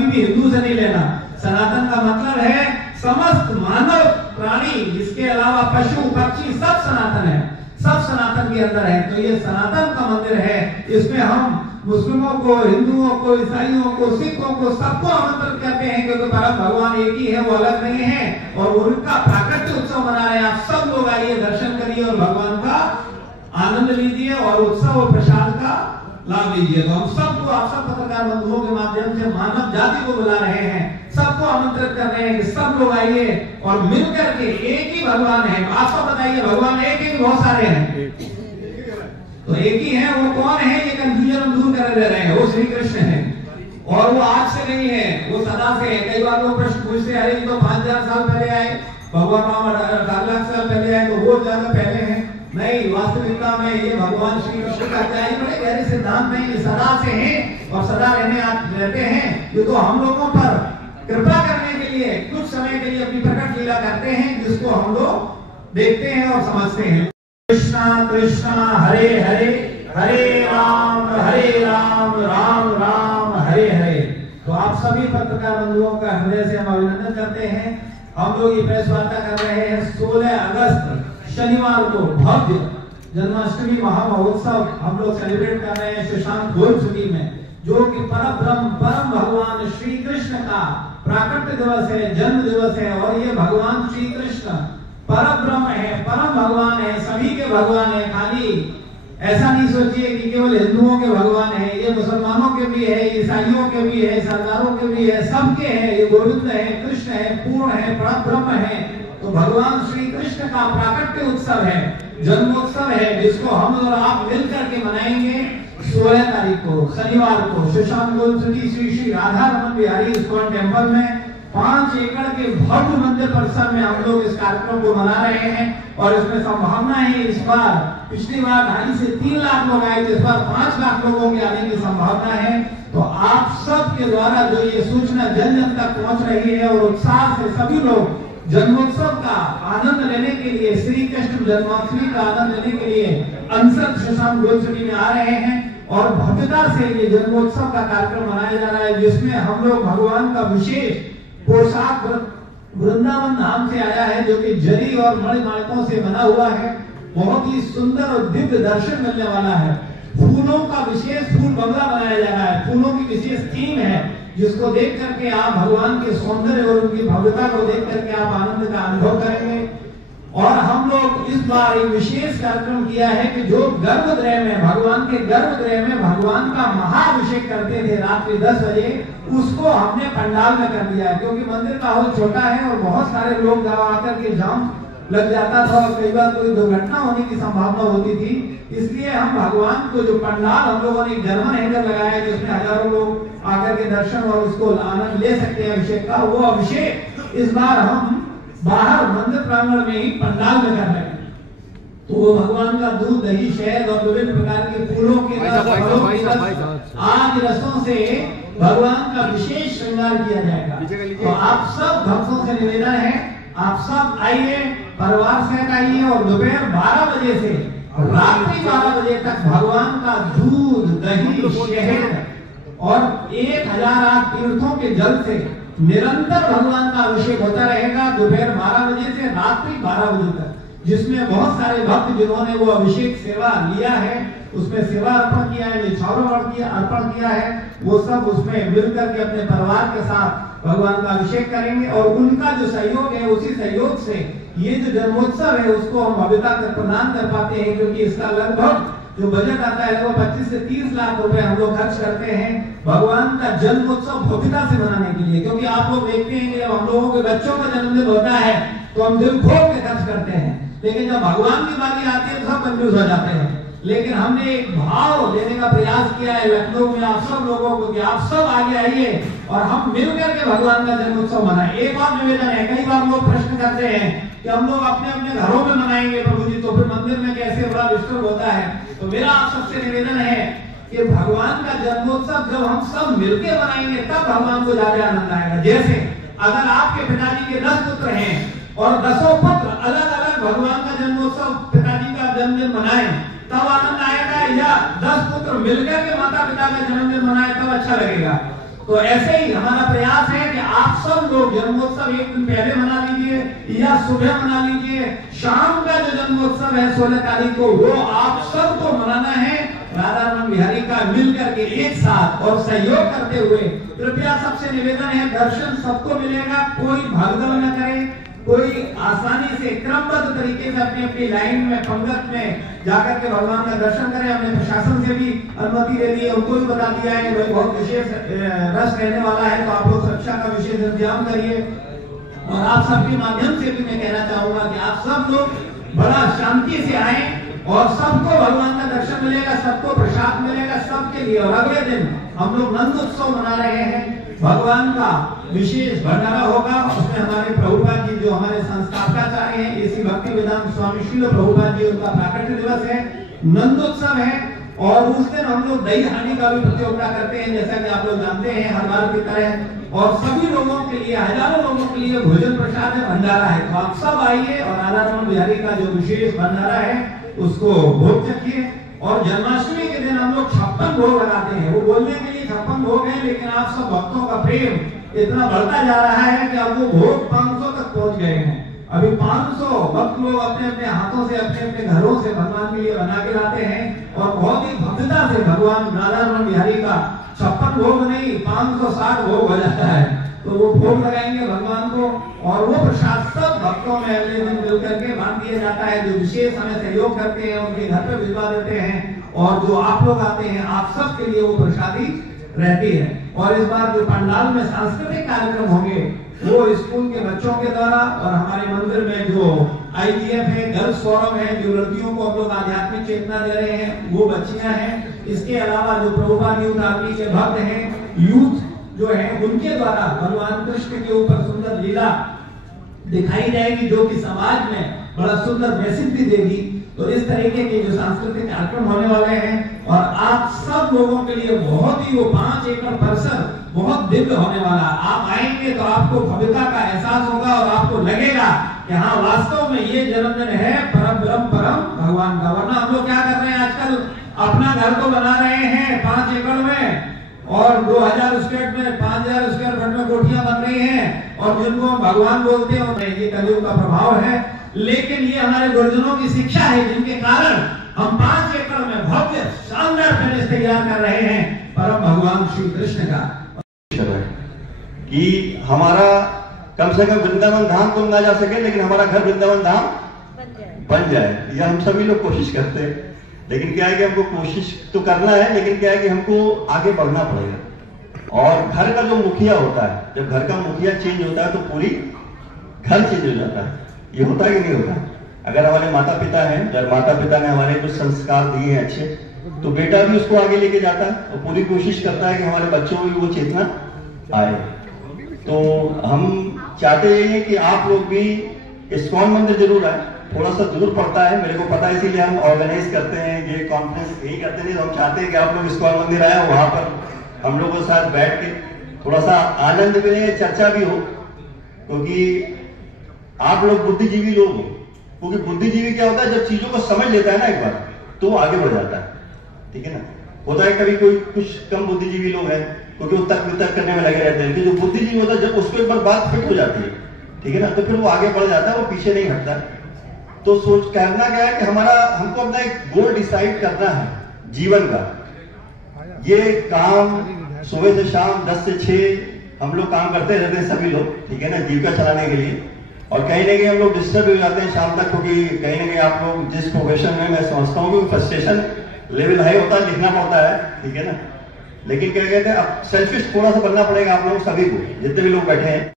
कभी भी हिंदू से नहीं लेना। सनातन का मतलब है समस्त मानव प्राणी, इसके अलावा पशु पक्षी सब सनातन है, सब सनातन के अंदर है। तो ये सनातन का मंदिर है, इसमें हम मुस्लिमों को, हिंदुओं को, ईसाइयों को, सिखों को सबको आमंत्रित करते हैं, क्योंकि परम भगवान एक ही है, वो अलग नहीं है। और उनका प्राकट्य उत्सव मना रहे हैं। आप सब लोग आइए, दर्शन करिए और भगवान का आनंद लीजिए और उत्सव और प्रसाद का लाभ लीजिए। तो हम सबको, आप सब पत्रकार बंधुओं के माध्यम से मानव जाति को बुला रहे हैं, सबको आमंत्रित कर रहे हैं कि सब लोग आइए और मिलकर के, एक ही भगवान है। आप सब बताइए, भगवान एक है कि बहुत सारे हैं? तो एक ही है। वो कौन है? ये कंफ्यूजन हम दूर कर दे रहे हैं। वो श्री कृष्ण है और वो आज से नहीं है, वो सदा से है। कई बार लोग प्रश्न पूछते हैं, अरे ये तो 5000 साल पहले आए, भगवान राम 18 लाख साल पहले आए, तो वो ज्यादा पहले हैं। नहीं, वास्तविकता में ये भगवान श्री कृष्ण का अध्याय बड़े गहरे सिद्धांत में, ये सदा से हैं और सदा रहते हैं। ये तो हम लोगों पर कृपा करने के लिए कुछ समय के लिए अपनी प्रकट लीला करते हैं, जिसको हम लोग देखते हैं और समझते हैं। कृष्णा कृष्णा हरे हरे, हरे राम राम राम हरे हरे। तो आप सभी पत्रकार बंधुओं का हृदय से हम अभिनंदन करते हैं। हम लोग ये प्रेस वार्ता कर रहे हैं 16 अगस्त शनिवार को भव्य जन्माष्टमी महामहोत्सव हम लोग सेलिब्रेट कर रहे हैं शशांक गोल्ड में, जो कि परम भगवान श्री कृष्ण का प्राकट्य दिवस है, जन्म दिवस है। और ये भगवान श्री कृष्ण परम ब्रह्म है, परम भगवान है, सभी के भगवान है। खाली ऐसा नहीं सोचिए कि केवल हिंदुओं के भगवान है, ये मुसलमानों के भी है, ईसाइयों के भी है, सरदारों के भी है, सबके है। ये गोविंद है, कृष्ण है, पूर्ण है, परम ब्रह्म है। तो भगवान श्री कृष्ण का प्राकट्य उत्सव है, जन्मोत्सव है, जिसको हम और आप मिलकर के मनाएंगे 16 तारीख को शनिवार को Shashank gold Shri Shri Radha Raman Bihari ISKCON temple में 5 एकड़ के भव्य मंदिर परिसर में हम लोग इस कार्यक्रम को मना रहे हैं। और इसमें संभावना है, इस बार पिछली बार 2.5 से 3 लाख लोग आए थे, इस बार 5 लाख लोगों के आने की संभावना है। तो आप सब के द्वारा जो ये सूचना जन जन तक पहुंच रही है और उत्साह से सभी लोग जन्मोत्सव का आनंद लेने के लिए, श्री कृष्ण जन्माष्टमी का आनंद लेने के लिए अंसर शशांक गोल्ड में आ रहे हैं। और भव्यता से ये जन्मोत्सव का कार्यक्रम मनाया जा रहा है, जिसमें हम लोग भगवान का विशेष पोशाक वृंदावन नाम से आया है, जो कि जरी और मणिमाणिकों से बना हुआ है। बहुत ही सुंदर और दिव्य दर्शन मिलने वाला है। फूलों का विशेष फूल बंगला बनाया जा रहा है, फूलों की विशेष थीम है, जिसको देख करके आप भगवान के सौंदर्य और उनकी भव्यता को देख करके आप आनंद का अनुभव करेंगे। और हम लोग इस बार एक विशेष कार्यक्रम किया है कि जो गर्भगृह में, भगवान के गर्भगृह में भगवान का महाअभिषेक करते थे रात्रि 10 बजे, उसको हमने पंडाल में कर दिया है। क्योंकि मंदिर का हॉल छोटा है और बहुत सारे लोग आकर के जाम लग जाता था और कई बार कोई दुर्घटना होने की संभावना होती थी। इसलिए हम भगवान को जो पंडाल हम लोगों ने जर्मन हैंगर लगाया है, जिसमें हजारों लोग आकर के दर्शन और उसको आनंद ले सकते हैं अभिषेक का, वो अभिषेक इस बार हम बाहर मंदिर प्रांगण में ही पंडाल में कर रहे हैं। तो वो भगवान का दूध, दही, शहद और विभिन्न प्रकार के फूलों के रस, आज रसों से भगवान का विशेष श्रृंगार किया जाएगा। तो आप सब भक्तों से निवेदन है, आप सब आइए, परिवार सहित आइए और दोपहर 12 बजे से रात्रि 12 बजे तक भगवान का दूध, दही, शहद और 1008 तीर्थों के जल से निरंतर भगवान का अभिषेक होता रहेगा दोपहर 12 बजे से रात्रि 12 बजे तक, जिसमें बहुत सारे भक्त जिन्होंने वो अभिषेक सेवा लिया है, उसमें सेवा अर्पण किया है, निछावरों अर्पण किया है, वो सब उसमें मिलकर के अपने परिवार के साथ भगवान का अभिषेक करेंगे। और उनका जो सहयोग है, उसी सहयोग से ये जो जन्मोत्सव है उसको हम भव्यता कर प्रदान कर पाते हैं। क्योंकि इसका लगभग जो बजट आता है वो 25 से 30 लाख रुपए हम लोग खर्च करते हैं भगवान का जन्मोत्सव भव्यता से मनाने के लिए। क्योंकि आप लोग देखते हैं कि हम लोगों के बच्चों का जन्मदिन होता है तो हम दिल खोल के खर्च करते हैं, लेकिन जब भगवान की बारी आती है तो सब कंफ्यूज हो जाते हैं। लेकिन हमने एक भाव देने का प्रयास किया है लखनऊ में आप सब लोगों को कि आप सब आगे आइए और हम मिलकर के भगवान का जन्मोत्सव मनाएं। एक और निवेदन है, कई बार लोग प्रश्न करते हैं कि हम लोग अपने अपने घरों में मनाएंगे प्रभु जी, तो फिर मंदिर में कैसे बड़ा डिस्टर्ब होता है। तो मेरा आप सबसे निवेदन है कि भगवान का जन्मोत्सव जब हम सब मिलकर मनाएंगे तब भगवान को ज्यादा आनंद आएगा। जैसे अगर आपके पिताजी के 10 पुत्र हैं और 10 पुत्र अलग अलग भगवान का जन्मोत्सव, पिताजी का जन्मदिन मनाएं तब आनंद आएगा, या 10 पुत्र मिलकर के माता पिता का जन्मदिन मनाए तब अच्छा लगेगा। तो ऐसे ही हमारा प्रयास है कि आप सब लोग जन्मोत्सव एक दिन पहले मना लीजिए या सुबह मना लीजिए। शाम का जो जन्मोत्सव है 16 तारीख को, वो आप सबको मनाना है राधा रमन बिहारी का मिल करके एक साथ और सहयोग करते हुए। कृपया सबसे निवेदन है, दर्शन सबको मिलेगा, कोई भागदौड़ न करे, कोई आसानी से क्रमबद्ध तरीके से अपनी अपनी लाइन में पंगत में जाकर के भगवान का दर्शन करें। हमने प्रशासन से भी अनुमति ले ली है, उनको भी बता दिया है कि बहुत विशेष रस रहने वाला है, तो आप लोग सुरक्षा का विशेष इंतजाम करिए। और आप सबके माध्यम से भी मैं कहना चाहूंगा कि आप सब लोग बड़ा शांति से आए और सबको भगवान का दर्शन मिलेगा, सबको प्रसाद मिलेगा सबके लिए। और अगले दिन हम लोग नंद उत्सव मना रहे हैं, भगवान का विशेष भंडारा होगा। उसमें हमारे प्रभुपाद जी जो हमारे संस्थापकाचार्य हैं, एसी भक्ति वेदांत स्वामी श्रील प्रभुपाद जी, उनका प्राकट्य दिवस है, नंदोत्सव है। और उस दिन हम लोग दही हांडी का भी प्रतियोगिता करते हैं, जैसा कि आप लोग जानते हैं हर बार की तरह। और सभी लोगों के लिए, हजारों लोगों के लिए भोजन प्रसाद है, भंडारा है। तो आप सब आइए और राधा रमन बिहारी का जो विशेष भंडारा है उसको भोग चखिए। और जन्माष्टमी के दिन हम लोग 56 भोग लगाते हैं। वो बोलने के लिए 56 भोग है, लेकिन आप सब भक्तों का प्रेम इतना बढ़ता जा रहा है कि अब वो भोग 500 तक पहुंच गए हैं। अभी 500 भक्त लोग अपने अपने हाथों से, अपने अपने घरों से भगवान के लिए बना के लाते हैं और बहुत ही भव्यता से भगवान राधा रमन बिहारी का 56 भोग नहीं 560 भोग हो जाता है। तो वो भोग लगाएंगे भगवान को और वो प्रसाद सब भक्तों में अगले दिन मिल करके बांट दिया जाता है। जो विशेष हमें सहयोग करते हैं उनके घर पे भिजवा देते हैं, और जो आप लोग आते हैं आप सब के लिए वो प्रसादी रहती है। और इस बार जो पंडाल में सांस्कृतिक कार्यक्रम होंगे वो स्कूल के बच्चों के द्वारा, और हमारे मंदिर में जो IGF है, गर्ल्स फोरम है, जो लड़कियों को हम लोग आध्यात्मिक चेतना दे रहे हैं, वो बच्चियां हैं। इसके अलावा जो प्रभुपाद यूथ आर्मी के भक्त हैं, यूथ जो है, उनके द्वारा भगवान कृष्ण के ऊपर सुंदर लीला दिखाई जाएगी, जो कि समाज में बड़ा सुंदर मैसेज भी देगी। तो इस तरीके के जो सांस्कृतिक कार्यक्रम होने वाले हैं, और आप सब लोगों के लिए बहुत ही वो 5 एकड़ परिसर बहुत दिव्य होने वाला। आप आएंगे तो आपको भव्यता का एहसास होगा और आपको लगेगा कि हाँ वास्तव में ये जन्मदिन है परम भगवान का। वरना हम लोग क्या कर रहे हैं आजकल, अपना घर तो बना रहे हैं 5 एकड़ में और 2000 स्क्वायर में 5000 स्क्वायर फीट में कोठियां बन रही हैं, और जिनको हम भगवान बोलते हैं, ये कलयुग का प्रभाव है। लेकिन ये हमारे गुरुजनों की शिक्षा है, जिनके कारण हम 5 एकड़ में भव्य शानदार पैलेस तैयार कर रहे हैं परम भगवान श्री कृष्ण का। कि हमारा कम से कम वृंदावन धाम तो ना जा सके, लेकिन हमारा घर वृंदावन धाम बन जाए, यह हम सभी लोग कोशिश करते हैं। लेकिन क्या है कि हमको कोशिश तो करना है, लेकिन क्या है कि हमको आगे बढ़ना पड़ेगा। और घर का जो मुखिया होता है, जब घर का मुखिया चेंज होता है तो पूरी घर चेंज हो जाता है। ये होता है कि नहीं होता? अगर हमारे माता पिता हैं, जब माता पिता ने हमारे कुछ संस्कार दिए हैं अच्छे, तो बेटा भी उसको आगे लेके जाता है और पूरी कोशिश करता है कि हमारे बच्चों में भी वो चेतना आए। तो हम चाहते हैं कि आप लोग भी इस्कॉन मंदिर जरूर आए। थोड़ा सा दूर पड़ता है, मेरे को पता है, इसीलिए हम ऑर्गेनाइज करते हैं ये कॉन्फ्रेंस, यही करते हैं। तो हम चाहते हैं कि आप लोग इस्कॉन मंदिर आए, वहां पर हम लोगों के साथ बैठ के थोड़ा सा आनंद मिले, चर्चा भी हो, क्योंकि आप लोग बुद्धिजीवी लोग हो। क्योंकि बुद्धिजीवी क्या होता है, जब चीजों को समझ लेता है ना एक बार, तो वो आगे बढ़ जाता है। ठीक है ना? होता है कभी कोई कुछ कम बुद्धिजीवी लोग हैं, क्योंकि वो तर्क वितर्क करने में लगे रहते हैं। कि जो बुद्धिजीवी होता है, जब उसको एक बार बात फिट हो जाती है, ठीक है ना, तो फिर वो आगे बढ़ जाता है, वो पीछे नहीं हटता। तो सोच करना क्या है कि हमको अपना एक गोल डिसाइड करना है जीवन का। ये काम सुबह से शाम 10 से 6 हम लोग काम करते रहते हैं सभी लोग, ठीक है ना, जीविका चलाने के लिए। और कहीं ना कहीं हम लोग डिस्टर्ब हो जाते हैं शाम तक, क्योंकि कहीं ना कहीं आप लोग जिस प्रोफेशन में, मैं समझता हूँ कि फ्रस्ट्रेशन लेवल हाई होता है, लिखना पड़ता है, ठीक है ना। लेकिन क्या कहते हैं, अब सेल्फिश थोड़ा सा बनना पड़ेगा आप लोग सभी को, जितने भी लोग बैठे हैं।